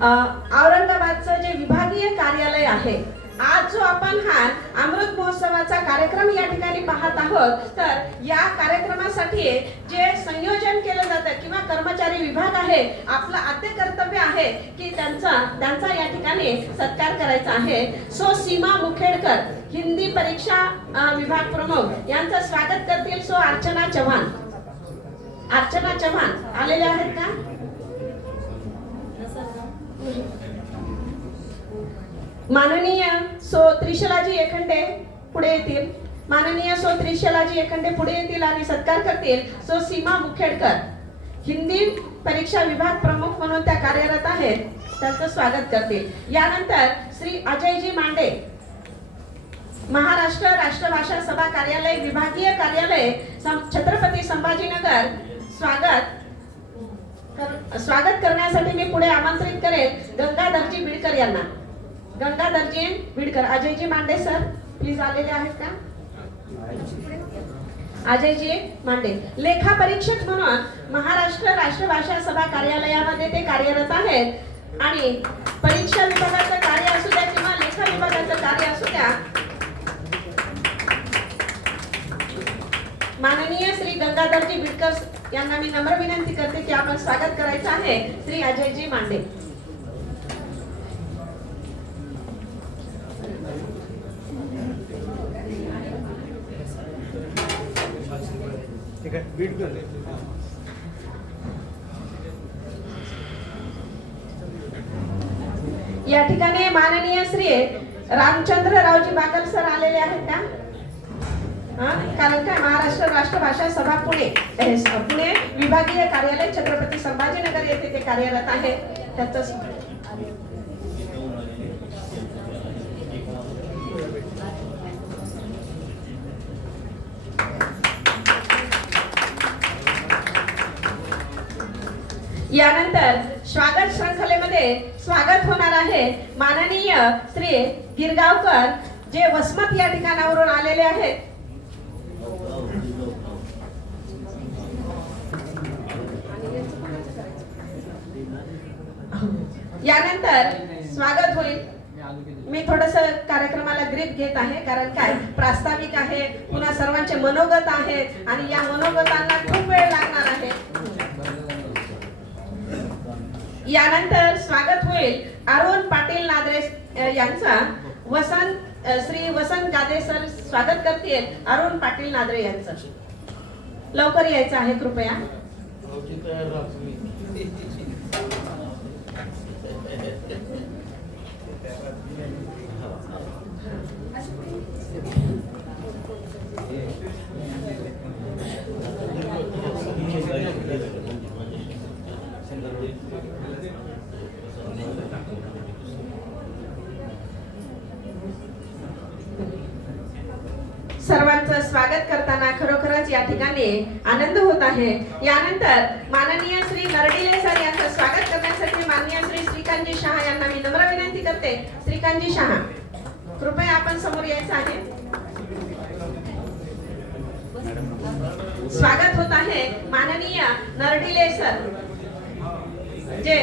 औरंगाबादचं जे विभागीय कार्यालय आहे, आज जो आपण हा अमृत महोत्सवाचा कार्यक्रम या ठिकाणी पाहत आहोत, तर या कार्यक्रमासाठी जे संयोजन केलं जातं किंवा कर्मचारी विभाग आहे, आपलं आद्य कर्तव्य आहे की त्यांचा या ठिकाणी सत्कार करायचा आहे. सो सीमा मुखेडकर हिंदी परीक्षा विभाग प्रमुख यांचं स्वागत करतील. सो अर्चना चव्हाण आलेले आहेत का? माननीय सो त्रिशलाजी एखंडे पुढे येतील. माननीय सो त्रिशलाजी एखंडे पुढे येतील आणि सत्कार करतील. सो सीमा मुखेडकर हिंदी परीक्षा विभाग प्रमुख म्हणून त्या कार्यरत आहेत, त्यांचं स्वागत करतील. यानंतर श्री अजयजी मांडे महाराष्ट्र राष्ट्रभाषा सभा कार्यालय विभागीय कार्यालय छत्रपती संभाजीनगर स्वागत करण्यासाठी मी पुढे आमंत्रित करेल गंगाधरजी बिडकर यांना. गंगाधरजी बिडकर. अजयजी मांडे सर प्लीज आलेले आहेत का? अजयजी मांडे लेखा परीक्षक म्हणून महाराष्ट्र राष्ट्रभाषा सभा कार्यालयामध्ये ते कार्यरत आहेत आणि परीक्षा विभागाचं कार्य असू द्या किंवा लेखा विभागाचं कार्य असू द्या, माननीय श्री गंगाधरजी बिडकर यांना मी नम्र विनंती करते की आपण स्वागत करायचं आहे श्री अजयजी मांडे. या ठिकाणी माननीय श्री रामचंद्र रावजी बागल सर आलेले आहेत का? कारण काय महाराष्ट्र राष्ट्रभाषा सभा पुणे विभागीय कार्यालय छत्रपती संभाजीनगर येथे ते कार्यरत आहे. त्याचं यानंतर स्वागत शृंखलेमध्ये स्वागत होणार आहे माननीय श्री गिरगावकर जे वसमत या ठिकाणावरून आलेले आहेत. यानंतर स्वागत होईल. मी थोडस कार्यक्रमाला ग्रीप घेत आहे कारण काय प्रास्ताविक आहे, पुन्हा सर्वांचे मनोगत आहेत आणि या मनोगतांना खूप वेळ लागणार आहे. यानंतर स्वागत होईल अरुण पाटील नादरे यांचा. श्री वसंत गादे सर स्वागत करतील अरुण पाटील नादरे यांचं. लवकर यायचं आहे कृपया. सर्वांचं स्वागत करताना खरोखरच या ठिकाणी आनंद होत आहे. यानंतर माननीय श्री नरडिले सर यांचं स्वागत करण्यासाठी माननीय श्री श्रीकांतजी शहा यांना मी नम्र विनंती करते. श्रीकांतजी शहा कृपया आपण समोर यायचं आहे. स्वागत होत आहे माननीय नरडिले सर जे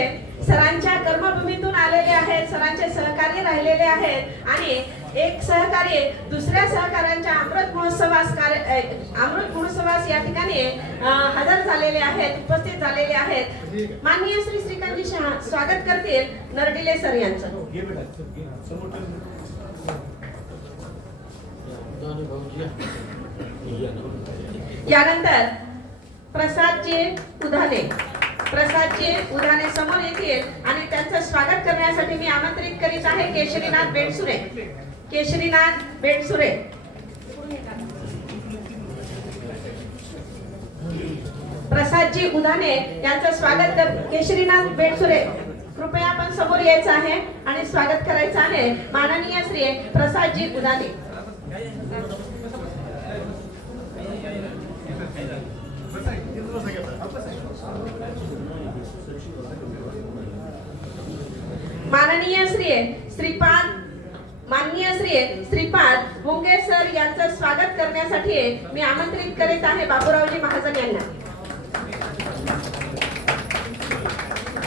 सरांच्या कर्मभूमीतून आलेले आहेत, सरांचे सहकारी राहिलेले आहेत आणि एक सहकारी दुसऱ्या सहकाऱ्यांच्या अमृत महोत्सवास या ठिकाणी हजर झालेले आहेत, उपस्थित झालेले आहेत. माननीय श्री श्रीकांतजी शहा स्वागत करतील नरडिले सर यांचं. यानंतर प्रसादजी उधाने समोर येतील आणि त्यांचं स्वागत करण्यासाठी मी आमंत्रित करीत आहे केशरीनाथ बेटसुरे. प्रसादजी उधाने यांचं स्वागत कर. केशरीनाथ बेटसुरे कृपया आपण समोर यायचं आहे आणि स्वागत करायचं आहे माननीय श्री प्रसादजी उधाने. माननीय श्रीपाद मुंगे सर यांचं स्वागत करण्यासाठी मी आमंत्रित करीत आहे बाबूरावजी महाजन यांना.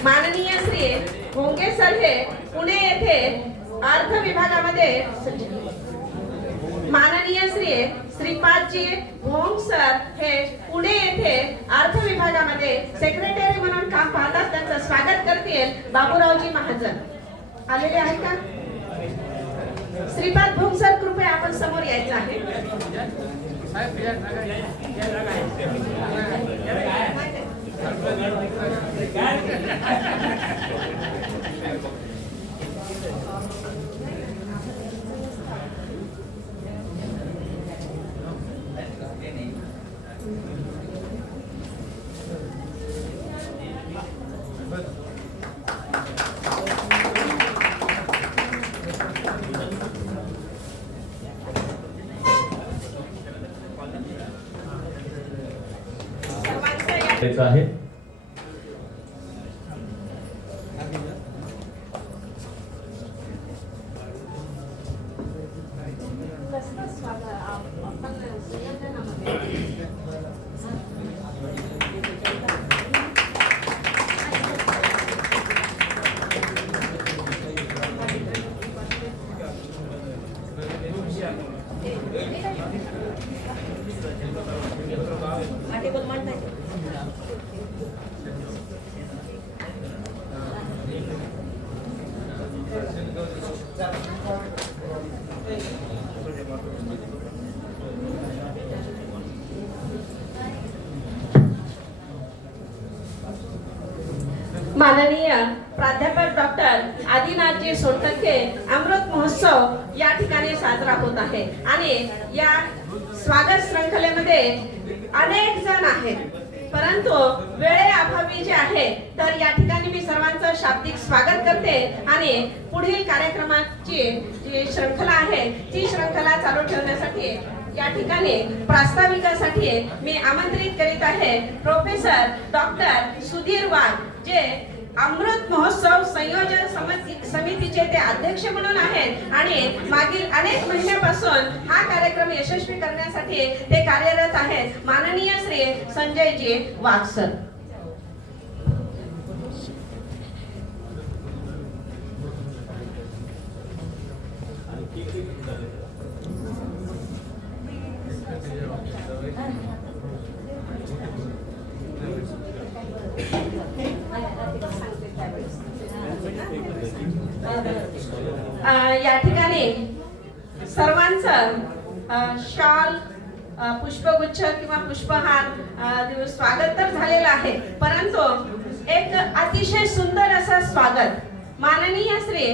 माननीय श्री भोंगे सर हे पुणे येथे अर्थ विभागामध्ये माननीय श्रीपादजी भोंग सर हे पुणे येथे अर्थ विभागामध्ये सेक्रेटरी म्हणून काम पाहतात. त्यांचं स्वागत करतील बाबूरावजी महाजन. आलेले आहे का? श्रीपाद भोंग सर कृपया आपण समोर यायचं आहे. आहे माननीय प्राध्यापक डॉक्टर आदिनाथजी सोनटक्के अमृत महोत्सव या ठिकाणी साजरा होत आहे आणि या स्वागत श्रृंखलेमध्ये अनेक जण आहेत, परंतु वेळेअभावी जे आहे तर या ठिकाणी मी सर्वांचं शाब्दिक स्वागत करते आणि पुढील कार्यक्रमाची जी श्रृंखला आहे ती श्रृंखला चालू ठेवण्यासाठी या ठिकाणी प्रास्ताविकासाठी मी आमंत्रित करीत आहे प्रोफेसर डॉक्टर सुधीर वाघ, जे अमृत महोत्सव संयोजन समितीचे ते अध्यक्ष म्हणून आहेत आणि मागील अनेक महिन्यापासून हा कार्यक्रम यशस्वी करण्यासाठी ते कार्यरत आहेत. माननीय श्री संजयजी वाघ सर. या ठिकाणी सर्वांचं शॉल, पुष्पगुच्छ किंवा पुष्पहार स्वागत तर झालेलं आहे, परंतु एक अतिशय सुंदर असं स्वागत माननीय श्री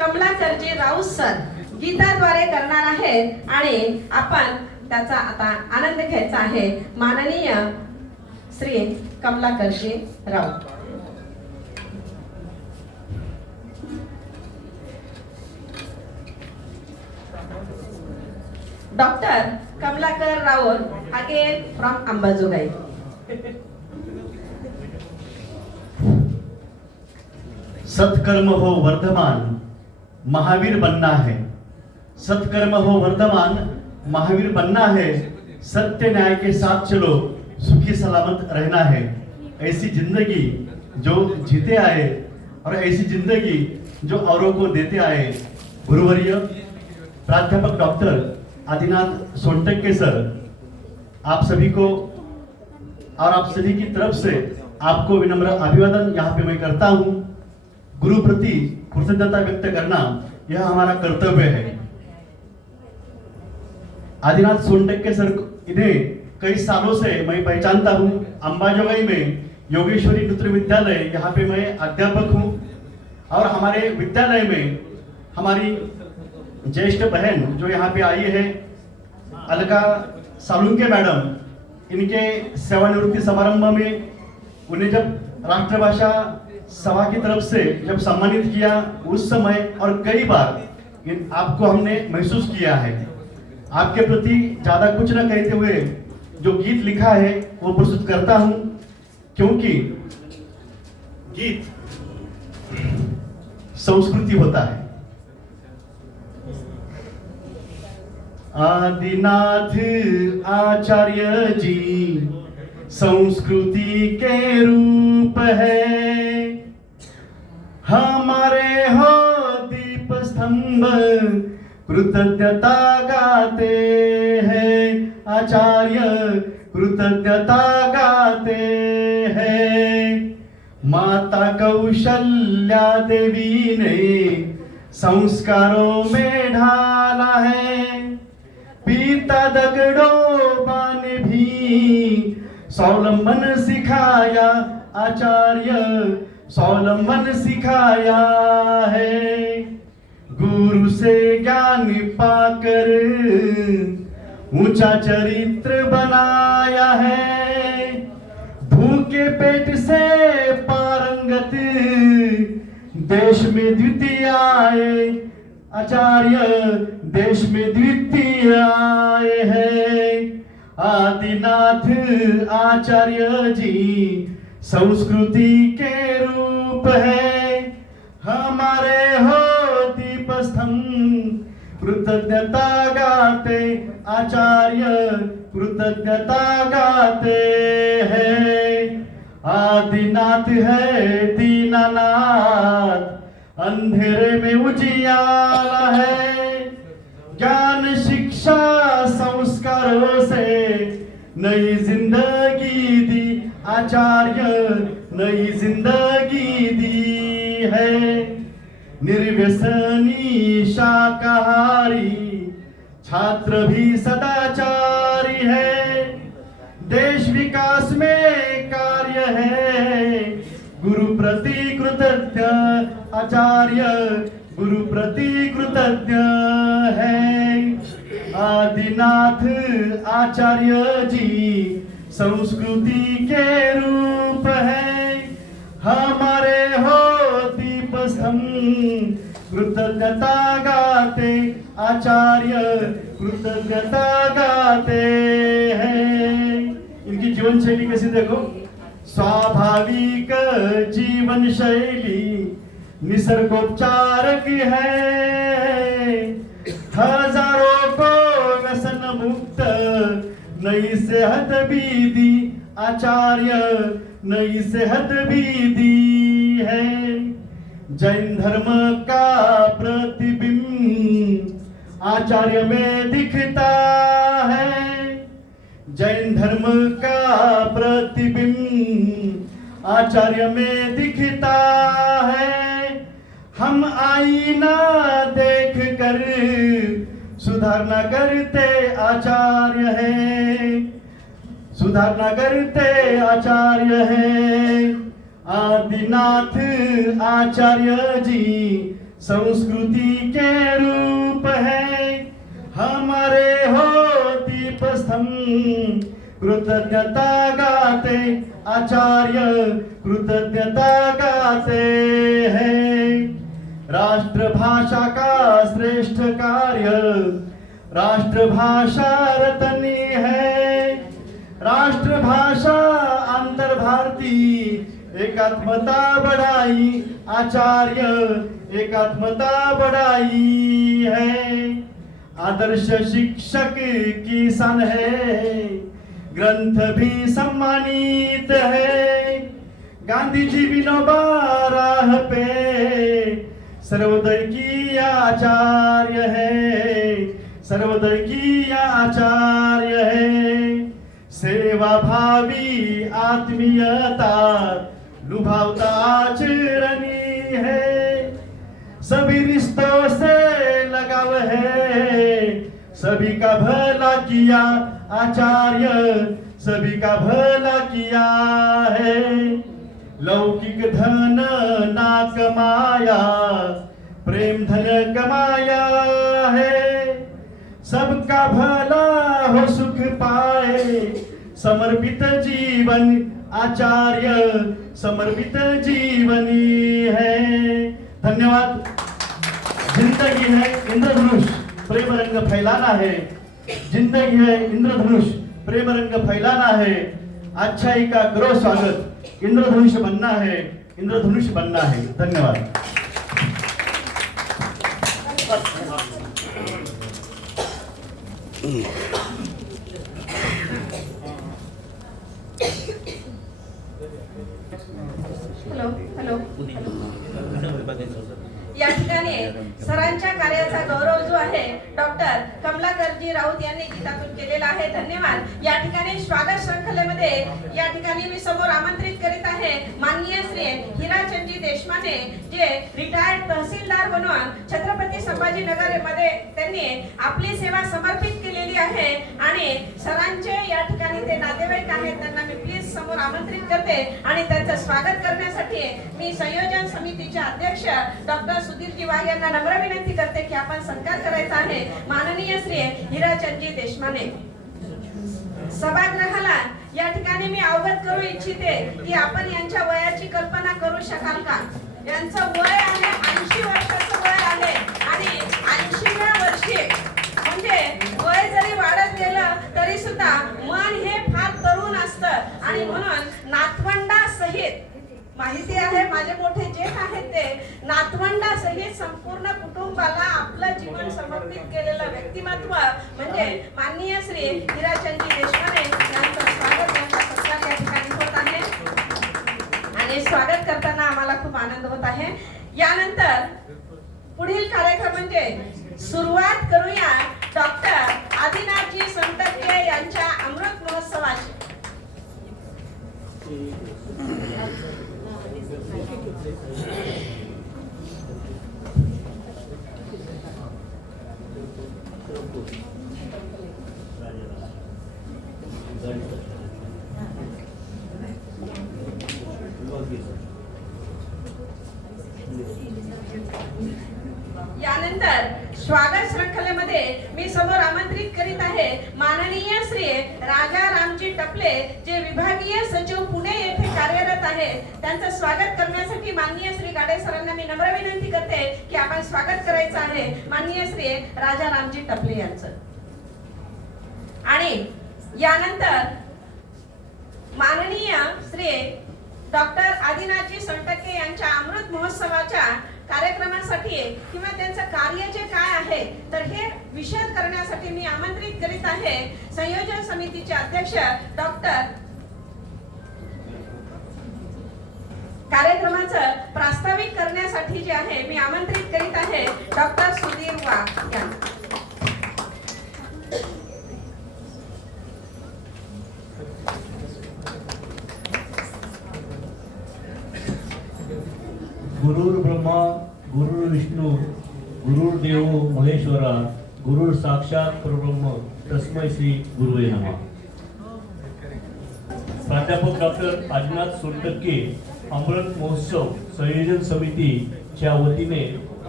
कमलाकरजी राऊत सर गीताद्वारे करणार आहेत आणि आपण त्याचा आता आनंद घ्यायचा आहे. माननीय श्री कमलाकरजी Raut. Doctor Kamlakar Raut again from Ambajogai. सत्कर्म हो वर्धमान, महावीर बनना है. सत्कर्म हो वर्धमान, महावीर बनना है. सत्य न्याय के साथ चलो, सुखी सलामत रहना है. ऐसी जिंदगी जो जीते आए और ऐसी जिंदगी जो औरों को देते आए. गुरुवर्य प्राध्यापक डॉक्टर आदिनाथ सोनटक्के सर, आप सभी को और आप सभी की तरफ से आपको विनम्र अभिवादन यहाँ पे मैं करता हूँ. गुरु प्रति कृतज्ञता व्यक्त करना यह हमारा कर्तव्य है. आदिनाथ सोनटक्के सर, इन्हें कई सालों से मैं पहचानता हूँ. अंबाजोगाई में योगेश्वरी नृत्य विद्यालय, यहाँ पे मैं अध्यापक हूँ और हमारे विद्यालय में हमारी ज्येष्ठ बहन जो यहाँ पे आई है अलका सालुंके मैडम, इनके सेवानिवृत्ति समारंभ में उन्हें जब राष्ट्रभाषा सभा की तरफ से जब सम्मानित किया उस समय और कई बार आपको हमने महसूस किया है. आपके प्रति ज्यादा कुछ न कहते हुए जो गीत लिखा है वो प्रस्तुत करता हूं, क्योंकि गीत संस्कृति होता है. आदिनाथ आचार्य जी संस्कृति के रूप है. हम स्तंभ कृतज्ञता गाते हैं आचार्य, कृतज्ञता गाते हैं। माता कौशल्या देवी ने संस्कारों में ढाला है, पिता दगड़ोबा ने भी स्वावलंबन सिखाया आचार्य, स्वावलंबन सिखाया है। गुरु से ज्ञान पाकर ऊंचा चरित्र बनाया है, भूखे पेट से पारंगत देश में द्वितीय आए आचार्य, देश में द्वितीय आए हैं। आदिनाथ आचार्य जी संस्कृति के रूप है, हमारे हो दीपस्तंभ कृतज्ञता गाते आचार्य, कृतज्ञता गाते हैं। आदिनाथ है दीनानाथ, अंधेरे में उजियाला है, ज्ञान शिक्षा संस्कारों से नई जिंदगी दी आचार्य, नई जिंदगी दी है। निर्व्यसनी शाकाहारी छात्र भी सदाचारी है, देश विकास में कार्य है, गुरु प्रति कृतज्ञ आचार्य, गुरु प्रति कृतज्ञ है। आदिनाथ आचार्य जी संस्कृति के रूप है, हमारे हो दीपस्तंभ कृतज्ञता गाते आचार्य, कृतज्ञता गाते हैं। इनकी जीवन शैली कैसी देखो, स्वाभाविक जीवन शैली निसर्गोपचारक है, हजारों को व्यसन मुक्त नई सेहत भी दी आचार्य, नई सेहत भी दी है। जैन धर्म का प्रतिबिंब आचार्य में दिखता है, जैन धर्म का प्रतिबिंब आचार्य में दिखता है। हम आईना देख कर सुधारना करते आचार्य है, सुधारना करते आचार्य है। आदिनाथ आचार्य जी संस्कृति के रूप है, हमारे हो दीपस्तंभ कृतज्ञता गाते आचार्य, कृतज्ञता गाते हैं। राष्ट्रभाषा का श्रेष्ठ कार्य राष्ट्रभाषा रतनी है, राष्ट्रभाषा अंतर्भारती एकात्मता बढ़ाई आचार्य, एकात्मता बढ़ाई है। आदर्श शिक्षक की सन है, ग्रंथ भी सम्मानित है। गांधी जी विनोबा राह पे सर्वोदय की आचार्य है, सर्वोदय की आचार्य है। सेवा भावी आत्मीयता लुभावता आचरणी है, सभी रिश्तों से लगाव है, सभी का भला किया आचार्य, सभी का भला किया है। लौकिक धन ना कमाया, प्रेम धन कमाया है, सबका भला हो सुख पाए, समर्पित जीवन आचार्य, समर्पित जीवनी है। धन्यवाद। जिंदगी है इंद्रधनुष, प्रेम रंग फैलाना है, जिंदगी है इंद्रधनुष, प्रेम रंग फैलाना है। अच्छाई का करो स्वागत, इंद्रधनुष बनना है, इंद्रधनुष बनना है। धन्यवाद। हेलो हेलो या ठिकाणी सरांच्या कार्याचा गौरव जो आहे डॉक्टर कमलाकरजी राऊत यांनी गीतातून केलेला आहे. धन्यवाद. या ठिकाणी स्वागत शृंखलेमध्ये या ठिकाणी मी समोर आमंत्रित करीत आहे माननीय श्री हिराचंदजी देशमाने, जे रिटायर्ड तहसीलदार बनून छत्रपती संभाजीनगर मध्ये त्यांनी आपली सेवा समर्पित केलेली आहे आणि सरांचे या ठिकाणी ते नातेवाईक आहेत, त्यांना मी प्लीज समोर आमंत्रित करते आणि त्यांचं स्वागत करण्यासाठी मी संयोजन समितीचे अध्यक्ष डॉक्टर सुधीरजी वाघ यांना नम्र विनंती करते की आपण सत्कार करायचा आहे माननीय श्री हिराचंदजी देशमाने. सभागृहाला या ठिकाणी मी अवगत करू इच्छिते की आपण यांच्या वयाची कल्पना करू शकाल का? यांचं वय आहे 80 वर्षाचं वय आहे आणि 80व्या वर्षी म्हणजे वय जरी वाढत गेलं तरी सुद्धा मन हे फार तरुण असतं आणि म्हणून नातवंडासहित माहिती आहे माझे मोठे जेठ आहेत ते नातवंडासहित संपूर्ण कुटुंबाला आपलं जीवन समर्पित केलेलं व्यक्तिमत्व म्हणजे माननीय श्री हिराचंदजी देशमाने यांचं स्वागत यांचा सत्कार या ठिकाणी होत आहे आणि स्वागत करताना आम्हाला खूप आनंद होत आहे. यानंतर पुढील कार्यक्रम म्हणजे सुरुवात करूया डॉक्टर आदिनाथजी सोनटक्के यांच्या अमृत महोत्सवाची. यानंतर स्वागत शृंखलेमध्ये मी समोर आमंत्रित करीत आहे माननीय श्री राजा रामजी टपले, जे विभागीय सचिव पुणे येथे कार्यरत आहेत. त्यांचं स्वागत करण्यासाठी माननीय श्री गाडे सरांना मी नम्र विनंती करते की आपण स्वागत करायचं आहे माननीय श्री राजा रामजी टपले यांचं. आणि यानंतर माननीय श्री डॉक्टर आदिनाथजी सोनटक्के यांच्या अमृत महोत्सवाच्या कार्यक्रमासाठी किंवा त्यांचं कार्य जे काय आहे तर हे विशद करण्यासाठी मी आमंत्रित करीत आहे संयोजन समितीचे अध्यक्ष डॉक्टर कार्यक्रमाचं प्रास्ताविक करण्यासाठी जे आहे मी आमंत्रित करीत आहे डॉक्टर सुधीर वाघ यांना. गुरुर् ब्रह्मा गुरुर्विष्णू गुरुर्देव महेश्वरा गुरुर साक्षात परब्रह्म तस्मै श्री गुरुवे नमः. प्राध्यापक डॉक्टर आदिनाथ सोनटक्के अमृत महोत्सव संयोजन समितीच्या वतीने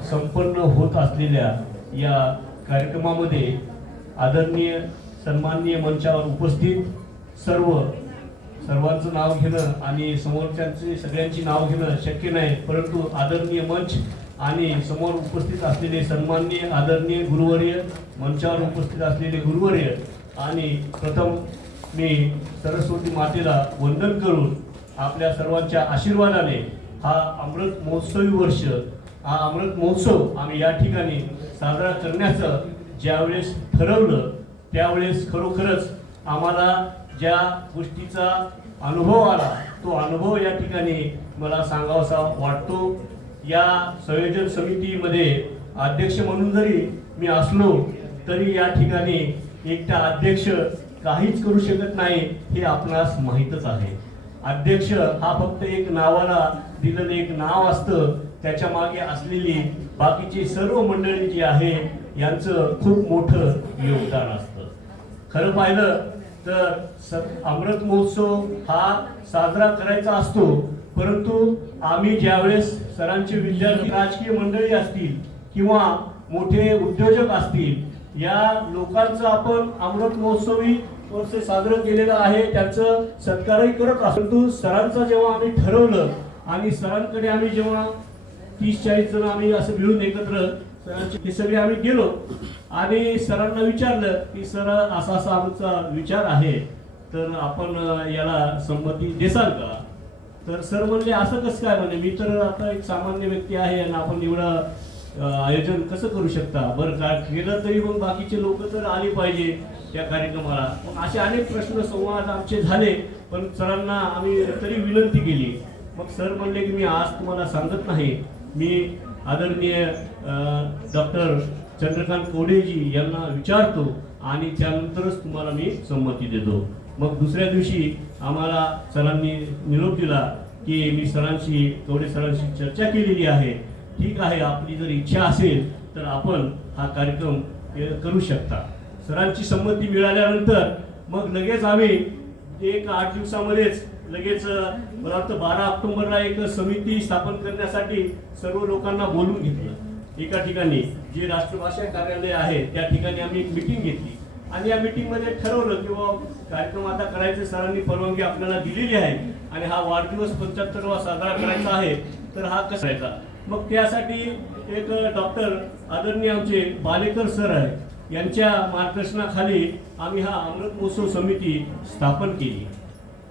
संपन्न होत असलेल्या या कार्यक्रमामध्ये आदरणीय सन्माननीय मंचावर उपस्थित सर्वांचं नाव घेणं आणि समोरच्यांचे सगळ्यांची नाव घेणं शक्य नाही, परंतु आदरणीय मंच आणि समोर उपस्थित असलेले सन्माननीय आदरणीय गुरुवर्य, मंचावर उपस्थित असलेले गुरुवर्य आणि प्रथम मी सरस्वती मातेला वंदन करून आपल्या सर्वांच्या आशीर्वादाने हा अमृत महोत्सवी वर्ष, हा अमृत महोत्सव आम्ही या ठिकाणी साजरा करण्याचं ज्यावेळेस ठरवलं त्यावेळेस खरोखरच आम्हाला ज्या गोष्टीचा अनुभव आला तो अनुभव या ठिकाणी मला सांगावासा वाटतो. या संयोजन समितीमध्ये अध्यक्ष म्हणून जरी मी असलो तरी या ठिकाणी एकटा अध्यक्ष काहीच करू शकत नाही हे आपणास माहीतच आहे. अध्यक्ष हा फक्त एक नावाला दिलेलं एक नाव असतं, त्याच्या मागे असलेली बाकीची सर्व मंडळी जी आहे यांचं खूप मोठं योगदान असतं. खरं पाहिलं तर अमृत महोत्सव हा साजरा करायचा असतो, परंतु आम्ही ज्यावेळेस सरांचे विद्यार्थी, राजकीय मंडळी असतील किंवा मोठे उद्योजक असतील या लोकांचं आपण अमृत महोत्सवी वर्ष साजरं केलेलं आहे, त्यांचं सत्कारही करत असतो. परंतु सरांचं जेव्हा आम्ही ठरवलं आणि सरांकडे आम्ही जेव्हा 30-40 जण आम्ही असं मिळून एकत्र सरांचे सगळे आम्ही गेलो आणि सरांना विचारलं की सर असा असा आमचा विचार आहे तर आपण याला संमती देसाल का? तर सर म्हणले असं कसं काय, म्हणे मी तर आता एक सामान्य व्यक्ती आहे आणि आपण एवढं आयोजन कसं करू शकता? बरं काय केलं तरी मग बाकीचे लोक तर आले पाहिजे त्या कार्यक्रमाला. असे अनेक प्रश्न संवाद आमचे झाले, पण सरांना आम्ही तरी विनंती केली. मग सर म्हणले की मी आज तुम्हाला सांगत नाही, मी आदरणीय डॉक्टर चंद्रकांत कवडेजी यांना विचारतो आणि त्यानंतरच तुम्हाला मी संमती देतो. मग दुसऱ्या दिवशी आम्हाला सरांनी निरोप दिला की मी कवडे सरांशी चर्चा केलेली आहे, ठीक आहे, आपली जर इच्छा असेल तर आपण हा कार्यक्रम करू शकता. सरांची संमती मिळाल्यानंतर मग लगेच आम्ही 8 दिवसामध्येच लगेच मला वाटतं 12 ऑक्टोबरला एक समिती स्थापन करण्यासाठी सर्व लोकांना बोलवून घेतलं. एका ठिकाणी जे राष्ट्रभाषा कार्यालय आहे त्या ठिकाणी आम्ही एक मीटिंग घेतली आणि या मीटिंगमध्ये ठरवलं की कार्यक्रम आता करायचे, सरांनी परवानगी आपल्याला दिलेली आहे आणि हा वाढदिवस 75वा साजरा करायचा आहे, तर हा कसा करायचा. मग त्यासाठी एक डॉक्टर आदरणीय आमचे बालेकर सर आहे यांच्या मार्गदर्शनाखाली आम्ही हा अमृत महोत्सव समिती स्थापन केली.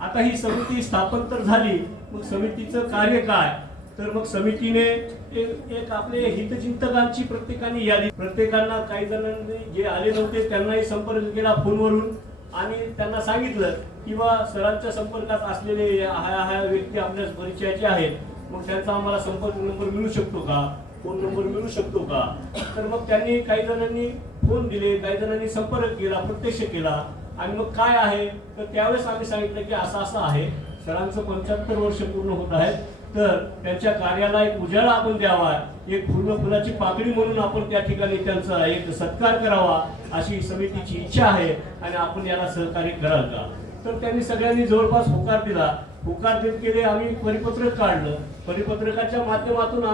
आता ही समिती स्थापन तर झाली, मग समितीचं कार्य काय, तर मग समितीने एक आपले हितचिंतकांची प्रत्येकाने यादी, प्रत्येकांना काही जणांनी जे आले नव्हते त्यांनाही संपर्क केला फोनवरून आणि त्यांना सांगितलं किंवा सरांच्या संपर्कात असलेले ह्या व्यक्ती आपल्या परिचयाचे आहेत, मग त्यांचा आम्हाला संपर्क नंबर मिळू शकतो का, फोन नंबर मिळू शकतो का. तर मग त्यांनी काही जणांनी फोन दिले, काही जणांनी संपर्क केला, प्रत्यक्ष केला आणि मग काय आहे तर त्यावेळेस आम्ही सांगितलं की असं आहे, सरांचं 75 वर्ष पूर्ण होत आहेत, तर त्यांच्या कार्याला एक उजाळा आपण द्यावा, एक फुलाची पाकळी म्हणून आपण त्या ठिकाणी त्यांचा एक सत्कार करावा अशी समितीची इच्छा आहे आणि आपण याला सहकार्य कराल का. तर त्यांनी सगळ्यांनी जवळपास होकार दिला. होकार देत केले, आम्ही परिपत्रक काढलं. परिपत्रकाच्या माध्यमातून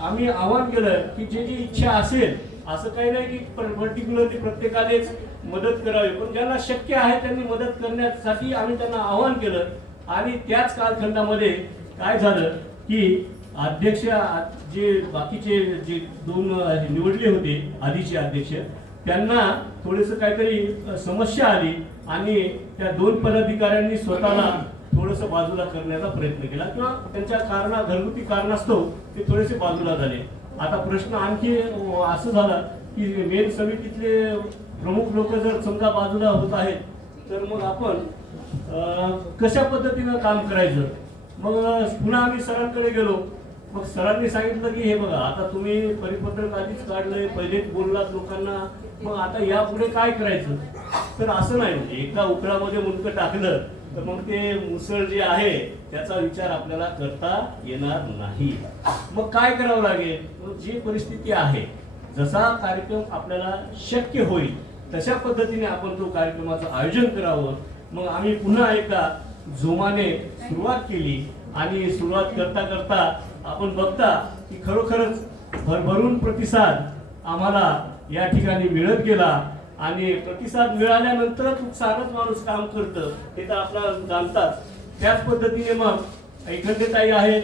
आम्ही आवाहन केलं की जी इच्छा असेल, असं काही नाही की पर्टिक्युलरली प्रत्येकानेच मदत करावी, पण ज्यांना शक्य आहे त्यांनी मदत करण्यासाठी आम्ही त्यांना आवाहन केलं. आणि त्याच कालखंडामध्ये काय झालं की अध्यक्ष जे बाकीचे जे 2 निवडले होते आधीचे अध्यक्ष, त्यांना थोडंसं काहीतरी समस्या आली आणि त्या 2 पदाधिकाऱ्यांनी स्वतःला थोडंसं बाजूला करण्याचा प्रयत्न केला किंवा त्यांच्या घरगुती कारणास्तव ते थोडेसे बाजूला झाले. आता प्रश्न आणखी असं झाला की मेन समितीतले प्रमुख लोक जर समजा बाजूला होत आहेत तर मग आपण कशा पद्धतीनं काम करायचं. मग पुन्हा आम्ही सरांकडे गेलो. मग सरांनी सांगितलं की हे बघा, आता तुम्ही परिपत्रक आधीच काढलंय, पहिलेच बोललात लोकांना, मग आता यापुढे काय करायचं. तर असं नाही, म्हणजे एका उकळामध्ये मुंडकं टाकलं तर मग ते मुसळ जे आहे त्याचा विचार आपल्याला करता येणार नाही. मग काय करावं लागेल, मग जी परिस्थिती आहे, जसा कार्यक्रम आपल्याला शक्य होईल तशा पद्धतीने आपण तो कार्यक्रमाचं आयोजन करावं. मग आम्ही पुन्हा एका जोमाने सुरुवात केली आणि सुरुवात करता करता आपण बघता की खरोखरच भरभरून प्रतिसाद आम्हाला या ठिकाणी मिळत गेला आणि प्रतिसाद मिळाल्यानंतरच उत्साहानच माणूस काम करतं हे तर आपल्याला जाणतात. त्याच पद्धतीने मग ऐकंदेताई आहेत,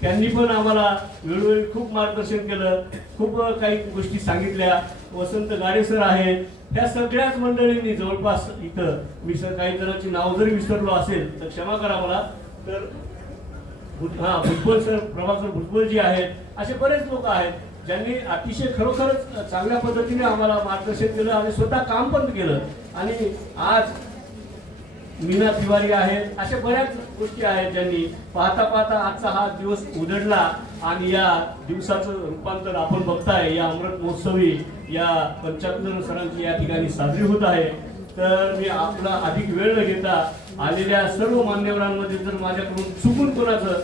त्यांनी पण आम्हाला वेळोवेळी खूप मार्गदर्शन केलं, खूप काही गोष्टी सांगितल्या. वसंत गाडे सर आहेत, ह्या सगळ्याच मंडळींनी जवळपास इथं मी काही जणांची नाव जरी विसरलो असेल तर क्षमा करा मला. तर भुजबळ सर, प्रभाकर भुजबळ जी आहेत, असे बरेच लोक आहेत ज्यांनी अतिशय खरोखरच चांगल्या पद्धतीने आम्हाला मार्गदर्शन केलं आणि स्वतः काम पण केलं. आणि आज मीना तिवारी आहेत, अशा बऱ्याच गोष्टी आहेत ज्यांनी पाहता पाहता आजचा हा दिवस उजडला आणि या दिवसाचं रूपांतर आपण बघताय या अमृत महोत्सवी या 75 सणांची या ठिकाणी साजरी होत आहे. तर मी आपला अधिक वेळ न घेता आलेल्या सर्व मान्यवरांमध्ये जर माझ्याकडून चुकून कोणाचं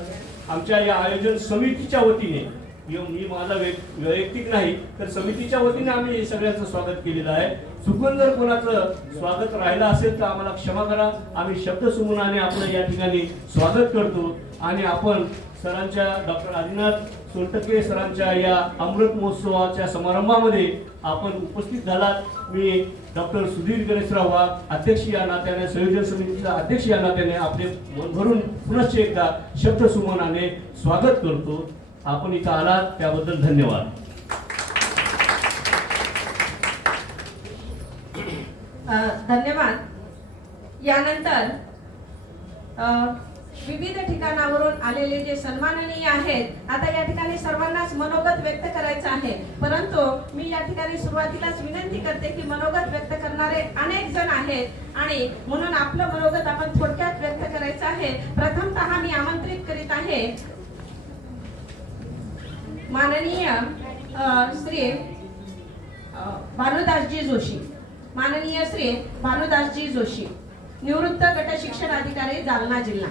आमच्या या आयोजन समितीच्या वतीने, मी माझा वैयक्तिक नाही तर समितीच्या वतीने आम्ही हे सगळ्यांचं स्वागत केलेलं आहे, चुकून जर कोणाचं स्वागत राहिलं असेल तर आम्हाला क्षमा करा. आम्ही शब्दसुमनाने आपलं या ठिकाणी स्वागत करतो आणि आपण सरांच्या डॉक्टर आदिनाथ सोनटके सरांच्या या अमृत महोत्सवाच्या समारंभामध्ये आपण उपस्थित झालात. मी डॉक्टर सुधीर गणेशराव वाघ, अध्यक्ष या नात्याने, संयोजन समितीचा अध्यक्ष या नात्याने आपले मन भरून पुनश्च एकदा शब्दसुमनाने स्वागत करतो. आपण इथं आलात त्याबद्दल धन्यवाद. धन्यवाद. यानंतर विविध ठिकाणावरून आलेले जे सन्माननीय आहेत, आता या ठिकाणी सर्वांनाच मनोगत व्यक्त करायचं आहे, परंतु मी या ठिकाणी सुरुवातीलाच विनंती करते की मनोगत व्यक्त करणारे अनेक जण आहेत आणि म्हणून आपलं मनोगत आपण थोडक्यात व्यक्त करायचं आहे. प्रथमतः मी आमंत्रित करीत आहे माननीय श्री भानुदासजी जोशी, माननीय श्री भानुदासजी जोशी, निवृत्त गट शिक्षण अधिकारी, जालना जिल्हा।